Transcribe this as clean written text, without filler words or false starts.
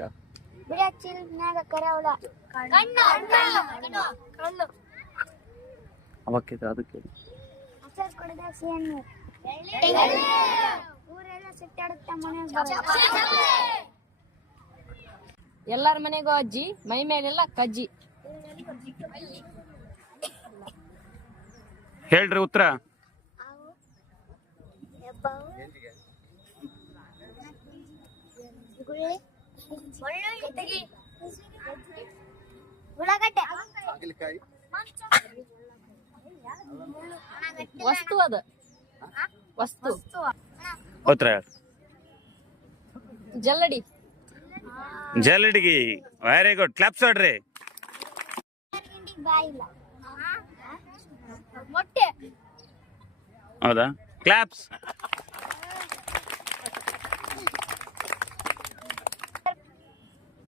क्या ಬಿಳಿ ಚಿಲ್ನಾಗ ಕರವಳ ಕಣ್ಣು ಕಣ್ಣು ಕಣ್ಣು ಅವಕ್ಕೆ ಅದಕ್ಕೆ ಅಚ್ಚರ್ ಕೊಡದ ಸಿಯನ್ನು ಊರೆಲ್ಲ ಸುತ್ತಾಡುತ್ತಾ ಮನೆಗೆ ಎಲ್ಲಾರ ಮನೆಗೂ ಅಜ್ಜಿ ಮೈ ಮೇಲೆಲ್ಲ ಕಜ್ಜಿ. ಹೇಳ್ರಿ ಉತ್ತರ. ಉಳ್ಳಾಗಡ್ಡೆ ವಸ್ತು ಅದ ವಸ್ತು. ಉತ್ತರ ಜಲ್ಲಡಿ. ಜಲ್ಲಡಿಗೆ. ವೆರಿ ಗುಡ್, ಕ್ಲಾಪ್ಸ್ ಹೊಡ್ರಿ. ಬಾಯಿಲ್ಲ ಮೊಟ್ಟೆ. ಹೌದಾ, ಕ್ಲಾಪ್ಸ್.